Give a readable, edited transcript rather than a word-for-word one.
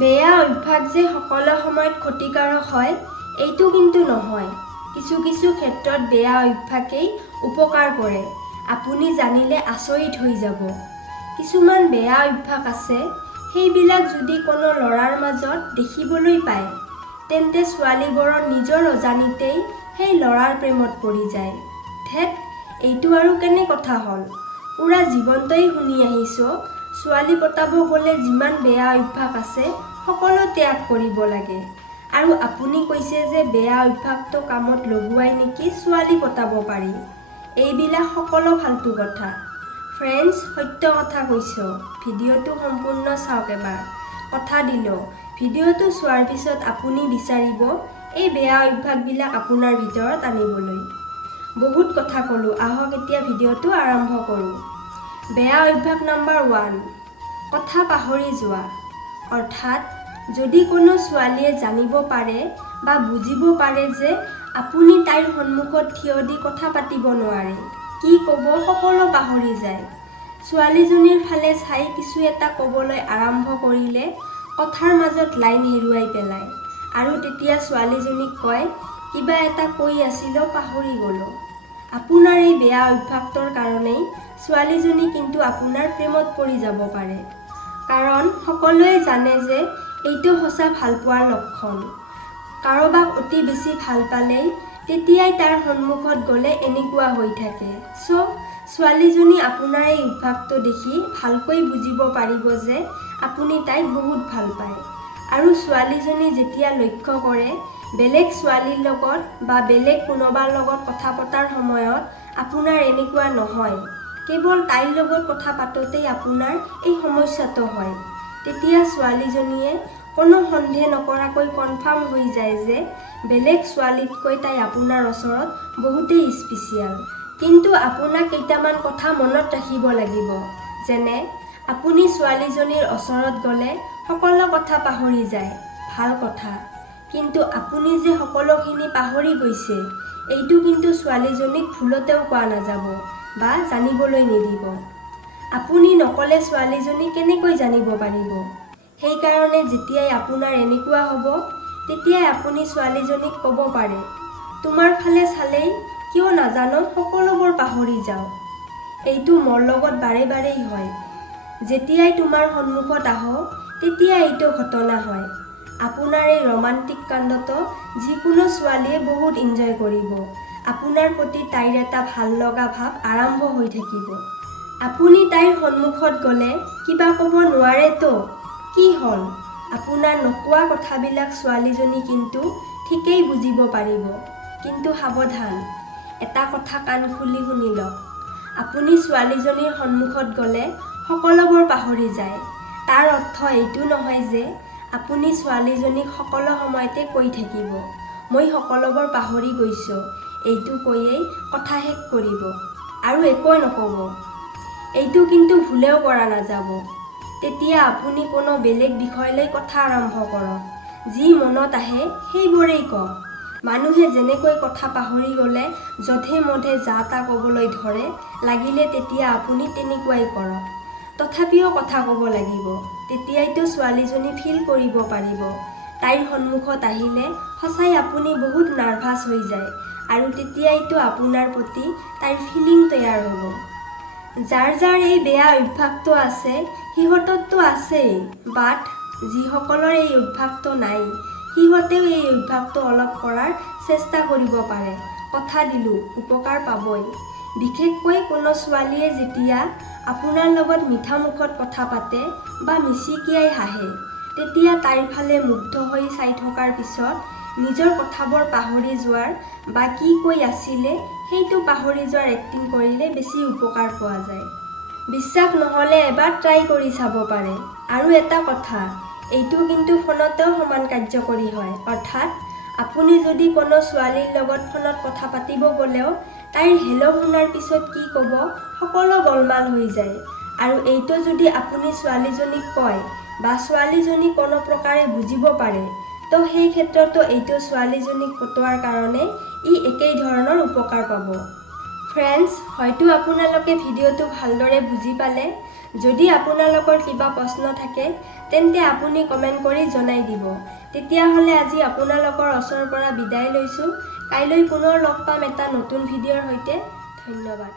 বেয়া অভ্যাস যে সকলো সময়ত ক্ষতিকাৰক হয় এইটো কিন্তু নহয়। কিছু কিছু ক্ষেত্ৰত বেয়া অভ্যাসেই উপকাৰ কৰে। আপুনি জানিলে আচৰিত হৈ যাব। কিছুমান বেয়া অভ্যাস আছে, সেইবিলাক যদি কোনো ল'ৰাৰ মাজত দেখিবলৈ পায়, তেন্তে ছোৱালীবোৰৰ নিজৰ অজানিতেই সেই ল'ৰাৰ প্ৰেমত পৰি যায়। ধেৎ, এইটো আৰু কেনে কথা হ'ল? পুৰা জীৱনটোই শুনি আহিছোঁ, ছোৱালী পতাব গ'লে যিমান বেয়া অভ্যাস আছে সকলো ত্যাগ কৰিব লাগে। আৰু আপুনি কৈছে যে বেয়া অভ্যাসটো কামত লগোৱাই নেকি ছোৱালী পতাব পাৰি। এইবিলাক সকলো ফাল্টু কথা। ফ্ৰেণ্ডছ, সত্য কথা কৈছোঁ। ভিডিঅ'টো সম্পূৰ্ণ চাওক এবাৰ। কথা দিলোঁ, ভিডিঅ'টো চোৱাৰ পিছত আপুনি বিচাৰিব এই বেয়া অভ্যাসবিলাক আপোনাৰ ভিতৰত আনিবলৈ। বহুত কথা ক'লোঁ, আহক এতিয়া ভিডিঅ'টো আৰম্ভ কৰোঁ। বেয়া অভ্যাস নম্বৰ 1, কথা পাহৰি যোৱা। অৰ্থাৎ যদি কোনো ছোৱালীয়ে জানিব পাৰে বা বুজিব পাৰে যে আপুনি তাইৰ সন্মুখত থিয় দি কথা পাতিব নোৱাৰে, কি ক'ব সকলো পাহৰি যায়। ছোৱালীজনীৰ ফালে চাই কিছু এটা ক'বলৈ আৰম্ভ কৰিলে কথাৰ মাজত লাইন হেৰুৱাই পেলায় আৰু তেতিয়া ছোৱালীজনীক কয়, কিবা এটা কৈ আছিলোঁ পাহৰি গ'লোঁ। আপোনাৰ এই বেয়া অভ্যাসটোৰ কাৰণেই ছোৱালীজনী কিন্তু আপোনাৰ প্ৰেমত পৰি যাব পাৰে। কাৰণ সকলোৱে জানে যে এইটো সঁচা ভালপোৱাৰ লক্ষণ। কাৰোবাক অতি বেছি ভাল পালেই তেতিয়াই তাৰ সন্মুখত গ'লে এনেকুৱা হৈ থাকে। ছোৱালীজনী আপোনাৰ এই অভ্যাসটো দেখি ভালকৈ বুজিব পাৰিব যে আপুনি তাইক বহুত ভাল পায়। আৰু ছোৱালীজনী যেতিয়া লক্ষ্য কৰে বেলেগ ছোৱালীৰ লগত বা বেলেগ কোনোবাৰ লগত কথা পতাৰ সময়ত আপোনাৰ এনেকুৱা নহয়, কেৱল তাইৰ লগত কথা পাতোঁতেই আপোনাৰ এই সমস্যাটো হয়, তেতিয়া ছোৱালীজনীয়ে কোনো সন্দেহ নকৰাকৈ কনফাৰ্ম হৈ যায় যে বেলেগ ছোৱালীতকৈ তাই আপোনাৰ ওচৰত বহুতেই স্পেচিয়েল। কিন্তু আপোনাক কেইটামান কথা মনত ৰাখিব লাগিব। যেনে আপুনি ছোৱালীজনীৰ ওচৰত গ'লে সকলো কথা পাহৰি যায়, ভাল কথা। কিন্তু আপুনি যে সকলোখিনি পাহৰি গৈছে এইটো কিন্তু ছোৱালীজনীক ভুলতেও কোৱা নাযাব বা জানিবলৈ নিদিব। আপুনি নক'লে ছোৱালীজনী কেনেকৈ জানিব পাৰিব? সেইকাৰণে যেতিয়াই আপোনাৰ এনেকুৱা হ'ব তেতিয়াই আপুনি ছোৱালীজনীক ক'ব পাৰে, তোমাৰ ফালে চালেই কিয় নাজানো সকলোবোৰ পাহৰি যাওঁ। এইটো মোৰ লগত বাৰে বাৰেই হয়। যেতিয়াই তোমাৰ সন্মুখত আহোঁ তেতিয়া এইটো ঘটনা হয়। আপোনাৰ এই ৰোমান্টিক কাণ্ডটো যিকোনো ছোৱালীয়ে বহুত এনজয় কৰিব। আপোনাৰ প্ৰতি তাইৰ এটা ভাল লগা ভাৱ আৰম্ভ হৈ থাকিব। আপুনি তাইৰ সন্মুখত গ'লে কিবা ক'ব নোৱাৰেতো, কি হ'ল? আপোনাৰ নোকোৱা কথাবিলাক ছোৱালীজনী কিন্তু ঠিকেই বুজিব পাৰিব। কিন্তু সাৱধান, এটা কথা কাণ খুলি শুনি লওক। আপুনি ছোৱালীজনীৰ সন্মুখত গ'লে সকলোবোৰ পাহৰি যায়। তাৰ অৰ্থ এইটো নহয় যে আপুনি ছোৱালীজনীক সকলো সময়তে কৈ থাকিব, মই সকলোবোৰ পাহৰি গৈছোঁ, এইটো কৈয়েই কথা শেষ কৰিব আৰু একো নক'ব। এইটো কিন্তু ভুলেও কৰা নাযাব। তেতিয়া আপুনি কোনো বেলেগ বিষয় লৈ কথা আৰম্ভ কৰক। যি মনত আহে সেইবোৰেই কওক। মানুহে যেনেকৈ কথা পাহৰি গ'লে যধে মধে যা তা ক'বলৈ ধৰে, লাগিলে তেতিয়া আপুনি তেনেকুৱাই কৰক। তথাপিও কথা ক'ব লাগিব, তেতিয়াইতো ছোৱালীজনী ফিল কৰিব পাৰিব। তাইৰ সন্মুখত আহিলে সঁচাই আপুনি বহুত নাৰ্ভাছ হৈ যায় আৰু তেতিয়াইতো আপোনাৰ প্ৰতি তাইৰ ফিলিং তৈয়াৰ হ'ব। যাৰ যাৰ এই বেয়া অভ্যাসটো আছে সিহঁতৰতো আছেই, বাট যিসকলৰ এই অভ্যাসটো নাই সিহঁতেও এই অভ্যাসটো অলপ কৰাৰ চেষ্টা কৰিব পাৰে। কথা দিলোঁ, উপকাৰ পাবই। বিশেষকৈ কোনো ছোৱালীয়ে যেতিয়া আপোনাৰ লগত মিঠা মুখত কথা পাতে বা মিচিকিয়াই হাঁহে, তেতিয়া তাইৰ ফালে মুগ্ধ হৈ চাই থকাৰ পিছত নিজৰ কথাবোৰ পাহৰি যোৱাৰ বা কি কৈ আছিলে সেইটো পাহৰি যোৱাৰ এক্টিং কৰিলে বেছি উপকাৰ পোৱা যায়। বিশ্বাস নহ'লে এবাৰ ট্ৰাই কৰি চাব পাৰে। আৰু এটা কথা, এইটো কিন্তু ফোনতেও সমান কাৰ্যকৰী হয়। অৰ্থাৎ আপুনি যদি কোনো ছোৱালীৰ লগত ফোনত কথা পাতিব গ'লেও তাইৰ হেল্ল' শুনাৰ পিছত কি ক'ব সকলো গোলমাল হৈ যায়। আৰু এইটো যদি আপুনি ছোৱালীজনীক কয় বা ছোৱালীজনী কোনো প্ৰকাৰে বুজিব পাৰে, তো সেই ক্ষেত্ৰতো এইটো ছোৱালীজনীক পটোৱাৰ কাৰণে ই একেই ধৰণৰ উপকাৰ পাব। ফ্ৰেণ্ডছ, হয়তো আপোনালোকে ভিডিঅ'টো ভালদৰে বুজি পালে। যদি আপোনালোকৰ কিবা প্ৰশ্ন থাকে তেন্তে আপুনি কমেণ্ট কৰি জনাই দিব। তেতিয়াহ'লে আজি আপোনালোকৰ ওচৰৰ পৰা বিদায় লৈছোঁ। কাইলৈ পুনৰ লগ পাম এটা নতুন ভিডিঅ'ৰ সৈতে। ধন্যবাদ।